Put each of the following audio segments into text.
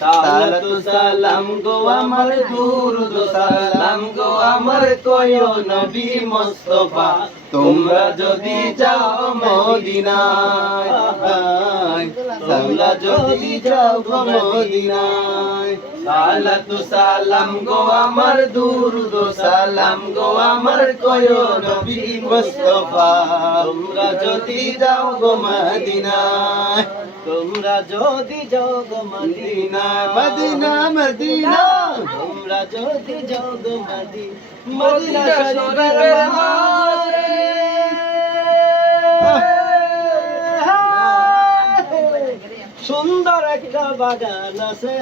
সালাতু সালাম গো আমার দুরুদ সালাম গো আমার কয়ো নবী মুস্তাফা তোমরা যদি যাও মদিনায় তোমরা যদি যাও গো মদিনায় সালাতু সালাম গো আমার দুরুদ সালাম গো আমার কয়ো নবী মুস্তাফা তোমরা যদি যাও গো মদিনায় তোমরা যদি যাও গো মদিনা মদিনা মদিনা তোমরা যদি যাও গো মদিনা শরীফের মাঝে সুন্দর একটা বাগান আছে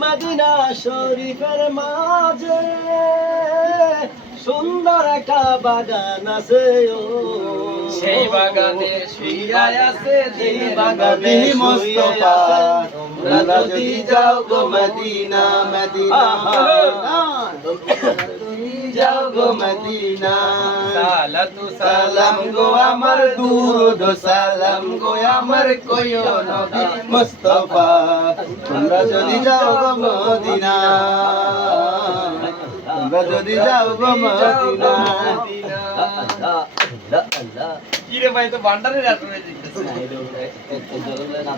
মদিনা শরীফের মাঝে সুন্দর একটা বাগান আছে সেই বাগানে শুইয়া আছে সেই বাগানে মুস্তাফা তোমরা যদি যাও গো মদিনা মদিনা তুমি যাও গো মদিনা সালাতু সালাম গো আমার দুরুদ সালাম গো আমার কয়ো নবী মুস্তাফা তোমরা যদি যাও গো মদিনা তোমরা যদি যাও গো মদিনা কি রে ভাই তো ভান্ডারের রাত হয়ে যাচ্ছে না